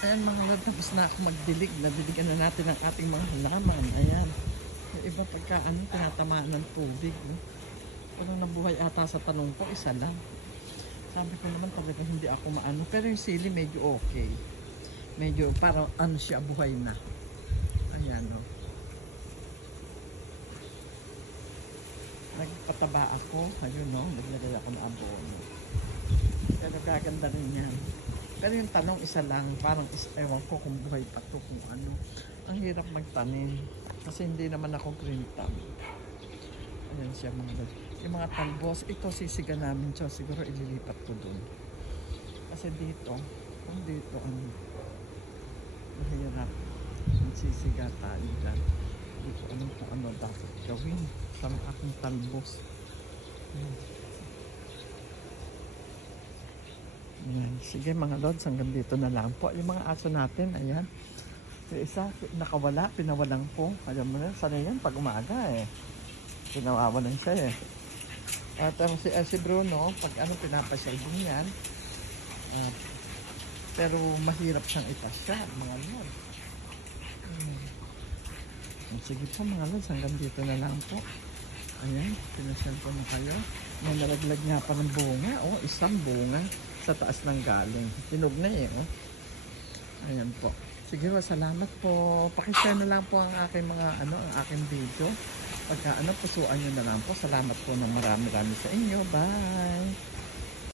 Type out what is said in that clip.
Ayan mga lord, tapos na ako magdilig. Nadiligan na natin ang ating mga halaman. Ayan. Yung iba pagka tinatamaan ng tubig. No? Pero nabuhay ata sa talong ko, isa lang. Sabi ko naman talaga hindi ako maano. Pero yung sili medyo okay. Medyo parang siya, buhay na. Ayan o. Nagpataba ako. Ayun o, naglagay ako ng abono. Pero gaganda rin yan. Pero yung tanong isa lang, parang ewan ko kung buhay pa to kung ano. Ang hirap magtanim. Kasi hindi naman ako green thumb. Ayan siya mga lord. Yung mga talbos, ito sisiga namin siya. Siguro ililipat ko dun. Kasi dito, kung dito, mahirap. Sisiga tayo dyan. Hindi ko alam kung ano dapat gawin sa aking talbos. Ayan. Sige mga lods, hanggang dito na lang po. Yung mga aso natin, ayan. Yung isa, nakawala, pinawalan ko. Alam mo na, sana yan pag umaga eh. Pinawawalan siya eh. At si Bruno, pag pinapasyal din yan. Pero mahirap siyang ipasya, mga lods. Sige po mga lods, hanggang dito na lang po. Ayan, pinasyal ko na kayo. May nalaglag nga pa ng bunga. Oh, isang bunga sa taas ng galing. Tinog na eh. Oh. Ayan po. Sige po, salamat po. Pakishare na lang po ang aking mga ang aking video. Pagka pusuan nyo na lang po. Salamat po ng marami sa inyo. Bye!